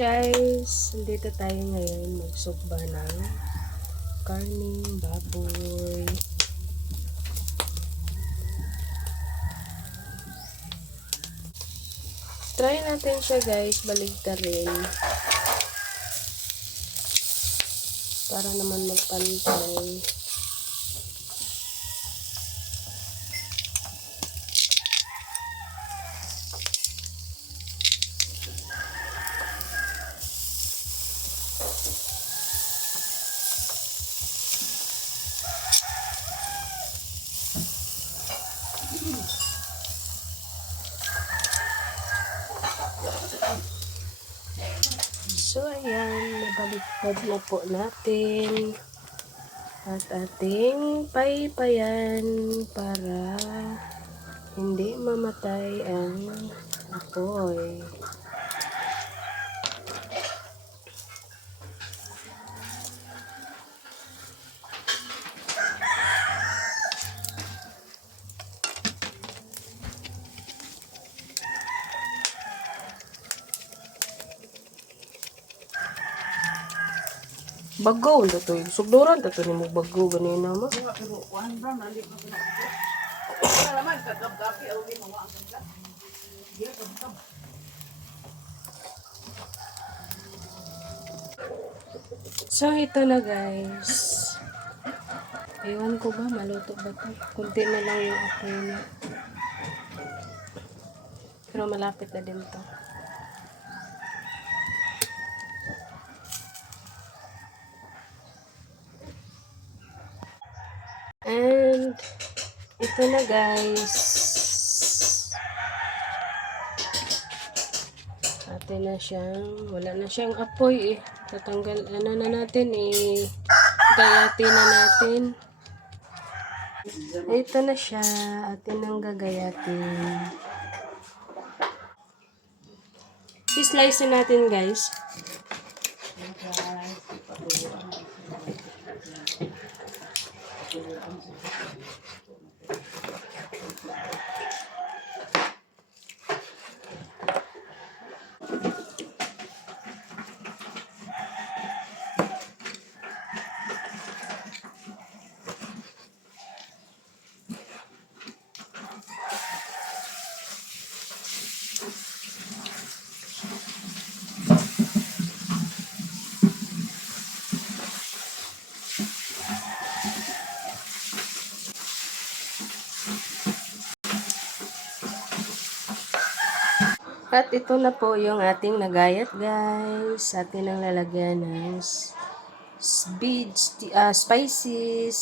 guys! Nandito tayo ngayon magsugba ng karning baboy. Try natin siya guys, baligtarin. Para naman magpantay. So, ayan, nabaliktad na po natin at ating paypayan para hindi mamatay ang apoy. Bagaw na to. Sugduran na to ni mo bagaw ganina mo. So, ito na guys. Ewan ko ba, maluto ba to? Kunti na lang yung apoy niya. Pero malapit na din to. And, ito na guys. Atin na siyang, wala na siyang apoy eh. Tatanggal, ano na natin eh. Gayatin na natin. Ito na siya. Atin ang gagayatin. I-slice na natin guys. Vogel an sich. At ito na po yung ating nagayat guys. Atin ang lalagyan ng ti- ah, spices,